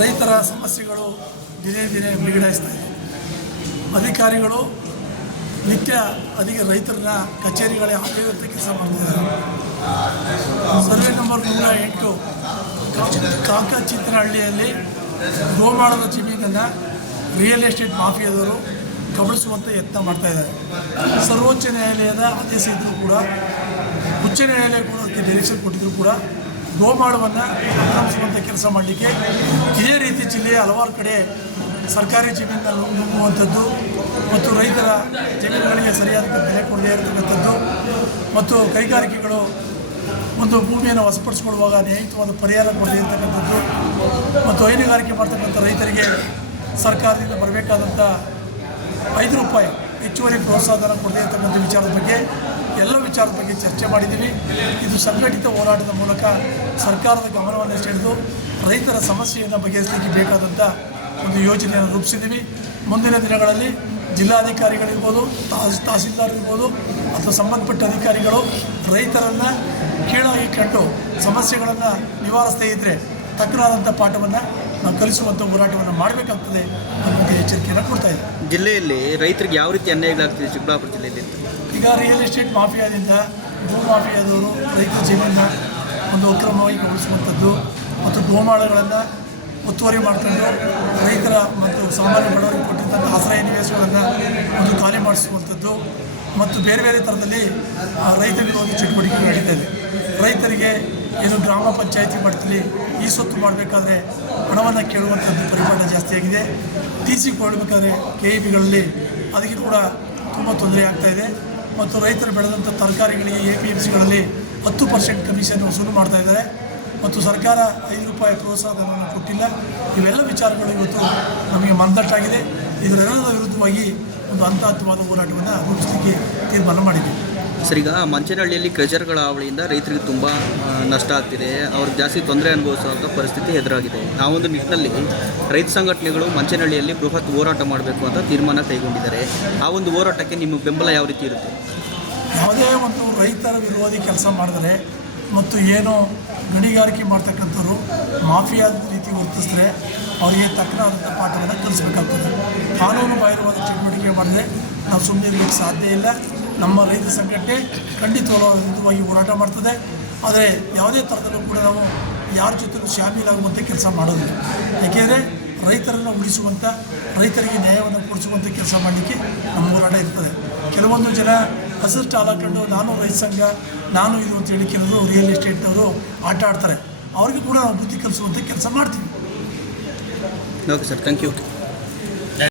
ರೈತರ ಸಮಸ್ಯೆಗಳು ದಿನೇ ದಿನೇ ಬಿಗಡಾಯಿಸ್ತಾ ಇದೆ. ಅಧಿಕಾರಿಗಳು ನಿತ್ಯ ಅಧಿಕ ರೈತರನ್ನ ಕಚೇರಿಗಳೇ ಆಡಳಿತ ಕೆಲಸ ಮಾಡ್ತಿದ್ದಾರೆ. ಸರ್ವೆ ನಂಬರ್ ನೂರ ಎಂಟು, ಕಾಕ ಚಿತ್ರಹಳ್ಳಿಯಲ್ಲಿ ಗೋಮಾಳದ ಜಮೀನನ್ನು ರಿಯಲ್ ಎಸ್ಟೇಟ್ ಮಾಫಿಯಾದವರು ಕಬಳಿಸುವಂಥ ಯತ್ನ ಮಾಡ್ತಾ ಇದ್ದಾರೆ. ಸರ್ವೋಚ್ಚ ನ್ಯಾಯಾಲಯದ ಆದೇಶ ಇದ್ದರೂ ಕೂಡ, ಉಚ್ಚ ನ್ಯಾಯಾಲಯ ಕೂಡ ಅದಕ್ಕೆ ಡೈರೆಕ್ಷನ್ ಕೊಟ್ಟಿದ್ರು ಕೂಡ ಗೋಮಾಳವನ್ನು ಆಕ್ರಮಿಸುವಂಥ ಕೆಲಸ ಮಾಡಲಿಕ್ಕೆ ಇದೇ ರೀತಿ ಜಿಲ್ಲೆಯ ಹಲವಾರು ಕಡೆ ಸರ್ಕಾರಿ ಜಮೀನಿನಲ್ಲಿ ನುಗ್ಗುವಂಥದ್ದು ಮತ್ತು ರೈತರ ಜಮೀನುಗಳಿಗೆ ಸರಿಯಾದಂಥ ಬೆಲೆ ಕೊಡದೇ ಇರತಕ್ಕಂಥದ್ದು ಮತ್ತು ಕೈಗಾರಿಕೆಗಳು ಒಂದು ಭೂಮಿಯನ್ನು ವಶಪಡಿಸಿಕೊಳ್ಳುವಾಗ ನ್ಯಾಯಯುತವಾದ ಪರಿಹಾರ ಕೊಡದೇ ಇರತಕ್ಕಂಥದ್ದು ಮತ್ತು ಹೈನುಗಾರಿಕೆ ಮಾಡ್ತಕ್ಕಂಥ ರೈತರಿಗೆ ಸರ್ಕಾರದಿಂದ ಬರಬೇಕಾದಂಥ ಐದು ರೂಪಾಯಿ ಹೆಚ್ಚುವರಿ ಪ್ರೋತ್ಸಾಹನ ಕೊಡದೇ ಅಂತಕ್ಕಂಥ ವಿಚಾರದ ಬಗ್ಗೆ, ಎಲ್ಲ ವಿಚಾರದ ಬಗ್ಗೆ ಚರ್ಚೆ ಮಾಡಿದ್ದೀವಿ ಇದು ಸಂಘಟಿತ ಹೋರಾಟದ ಮೂಲಕ ಸರ್ಕಾರದ ಗಮನವನ್ನು ಸೆಳೆದು ರೈತರ ಸಮಸ್ಯೆಯನ್ನು ಬಗೆಹರಿಸಲಿಕ್ಕೆ ಬೇಕಾದಂಥ ಒಂದು ಯೋಜನೆಯನ್ನು ರೂಪಿಸಿದ್ದೀವಿ ಮುಂದಿನ ದಿನಗಳಲ್ಲಿ ಜಿಲ್ಲಾಧಿಕಾರಿಗಳಿರ್ಬೋದು ತಹಸ್ ತಹಸೀಲ್ದಾರ್ ಇರ್ಬೋದು ಅಥವಾ ಸಂಬಂಧಪಟ್ಟ ಅಧಿಕಾರಿಗಳು ರೈತರನ್ನು ಕೀಳಾಗಿ ಕಂಡು ಸಮಸ್ಯೆಗಳನ್ನು ನಿವಾರಿಸದೇ ಇದ್ದರೆ ತಕ್ಕನಾದಂಥ ಪಾಠವನ್ನು ನಾವು ಕಲಿಸುವಂಥ ಹೋರಾಟವನ್ನು ಮಾಡಬೇಕಾಗ್ತದೆ ಅನ್ನೋದು ಎಚ್ಚರಿಕೆಯನ್ನು ಕೊಡ್ತಾ ಇದೆ ಜಿಲ್ಲೆಯಲ್ಲಿ ರೈತರಿಗೆ ಯಾವ ರೀತಿ ಅನ್ಯಾಯಗಳಾಗ್ತಿದೆ ಚಿಕ್ಕಬಳ್ಳಾಪುರ ಜಿಲ್ಲೆಯಲ್ಲಿ? ಈಗ ರಿಯಲ್ ಎಸ್ಟೇಟ್ ಮಾಫಿಯಾದಿಂದ ಭೂ ಮಾಫಿಯಾದವರು ರೈತರ ಜೀವನ ಒಂದು ಅಕ್ರಮವಾಗಿ ಉಳಿಸುವಂಥದ್ದು ಮತ್ತು ಗೋಮಾಳಗಳನ್ನು ಒತ್ತುವರಿ ಮಾಡ್ಕೊಂಡು ರೈತರ ಮತ್ತು ಸಾಮಾನ್ಯ ಬಡವರಿಗೆ ಕೊಟ್ಟಿದ್ದಂಥ ಆಶ್ರಯ ನಿವೇಶಗಳನ್ನು ಒಂದು ಖಾಲಿ ಮಾಡಿಸುವಂಥದ್ದು ಮತ್ತು ಬೇರೆ ಬೇರೆ ಥರದಲ್ಲಿ ಆ, ರೈತ ವಿರೋಧಿ ಚಟುವಟಿಕೆ ನಡೀತಾ ಇದೆ. ರೈತರಿಗೆ ಏನು ಗ್ರಾಮ ಪಂಚಾಯತಿ ಮಟ್ಟದಲ್ಲಿ ಈ ಸೊತ್ತು ಮಾಡಬೇಕಾದ್ರೆ ಹಣವನ್ನು ಕೇಳುವಂಥದ್ದು ಪರಿಮಾಣ ಜಾಸ್ತಿ ಆಗಿದೆ. ಟಿ ಸಿ ಕೊಡಬೇಕಾದ್ರೆ ಕೆ ಇ ಪಿಗಳಲ್ಲಿ ಅದಕ್ಕೆ ಕೂಡ ತುಂಬ ತೊಂದರೆ ಆಗ್ತಾಯಿದೆ ಮತ್ತು ರೈತರು ಬೆಳೆದಂಥ ತರಕಾರಿಗಳಿಗೆ ಎ ಪಿ ಎಂ ಸಿಗಳಲ್ಲಿ ಹತ್ತು ಪರ್ಸೆಂಟ್ ಕಮಿಷನ್ ವಸೂಲು ಮಾಡ್ತಾ ಇದ್ದಾರೆ. ಮತ್ತು ಸರ್ಕಾರ ಐದು ರೂಪಾಯಿ ಪ್ರೋತ್ಸಾಹಧನವನ್ನು ಕೊಟ್ಟಿಲ್ಲ. ಇವೆಲ್ಲ ವಿಚಾರಗಳು ಇವತ್ತು ನಮಗೆ ಮನದಟ್ಟಾಗಿದೆ ಇದರೆಲ್ಲದ ವಿರುದ್ಧವಾಗಿ ಒಂದು ಹಂತ ಹಂತವಾದ ಹೋರಾಟವನ್ನು ರೂಪಿಸಲಿಕ್ಕೆ ತೀರ್ಮಾನ ಮಾಡಿದ್ದೀವಿ ಸರ್ ಈಗ ಮಂಚನಹಳ್ಳಿಯಲ್ಲಿ ಕ್ರೆಜರ್ಗಳ ಹಾವಳಿಯಿಂದ ರೈತರಿಗೆ ತುಂಬ ನಷ್ಟ ಆಗ್ತಿದೆ. ಅವ್ರಿಗೆ ಜಾಸ್ತಿ ತೊಂದರೆ ಅನುಭವಿಸುವಂಥ ಪರಿಸ್ಥಿತಿ ಎದುರಾಗಿದೆ. ಆ ಒಂದು ನಿಟ್ಟಿನಲ್ಲಿ ರೈತ ಸಂಘಟನೆಗಳು ಮಂಚನಹಳ್ಳಿಯಲ್ಲಿ ಬೃಹತ್ ಹೋರಾಟ ಮಾಡಬೇಕು ಅಂತ ತೀರ್ಮಾನ ಕೈಗೊಂಡಿದ್ದಾರೆ. ಆ ಒಂದು ಹೋರಾಟಕ್ಕೆ ನಿಮ್ಮ ಬೆಂಬಲ ಯಾವ ರೀತಿ ಇರುತ್ತೆ? ಯಾವುದೇ ಒಂದು ರೈತರ ವಿರೋಧಿ ಕೆಲಸ ಮಾಡಿದ್ರೆ ಮತ್ತು ಏನು ಗಣಿಗಾರಿಕೆ ಮಾಡ್ತಕ್ಕಂಥವ್ರು ಮಾಫಿಯಾದ ರೀತಿ ವರ್ತಿಸಿದ್ರೆ ಅವರಿಗೆ ತಕ್ಕನಾದಂಥ ಪಾಠವನ್ನು ಕಲಿಸ್ಬೇಕಾಗ್ತದೆ. ಕಾನೂನು ಬಾಹಿರವಾದ ಚಟುವಟಿಕೆ ಮಾಡಿದ್ರೆ ನಾವು ಸುಮ್ಮನೆ ಇರಲಿಕ್ಕೆ ಸಾಧ್ಯ ಇಲ್ಲ. ನಮ್ಮ ರೈತ ಸಂಘಟನೆ ಖಂಡಿತವಾಗಿ ಹೋರಾಟ ಮಾಡ್ತದೆ. ಆದರೆ ಯಾವುದೇ ಥರದಲ್ಲೂ ಕೂಡ ನಾವು ಯಾರ ಜೊತೆಗೂ ಶಾಮೀಲಾಗುವಂಥ ಕೆಲಸ ಮಾಡೋದಿಲ್ಲ. ಏಕೆಂದರೆ ರೈತರನ್ನು ಉಳಿಸುವಂಥ, ರೈತರಿಗೆ ನ್ಯಾಯವನ್ನು ಕೊಡಿಸುವಂಥ ಕೆಲಸ ಮಾಡಲಿಕ್ಕೆ ನಮ್ಮ ಹೋರಾಟ ಇರ್ತದೆ. ಕೆಲವೊಂದು ಜನ ಹಸಿರು ಸ್ಟಾಲ್ ಹಾಕೊಂಡು ನಾನು ರೈತ ನಾನು ಇದು ಅಂತ ಹೇಳಿ ಕೆಲವರು ರಿಯಲ್ ಎಸ್ಟೇಟ್ನವರು ಆಟ ಆಡ್ತಾರೆ. ಅವ್ರಿಗೆ ಕೂಡ ನಾವು ಬುದ್ಧಿ ಕಲಿಸುವಂಥ ಕೆಲಸ ಮಾಡ್ತೀವಿ. Okay sir thank you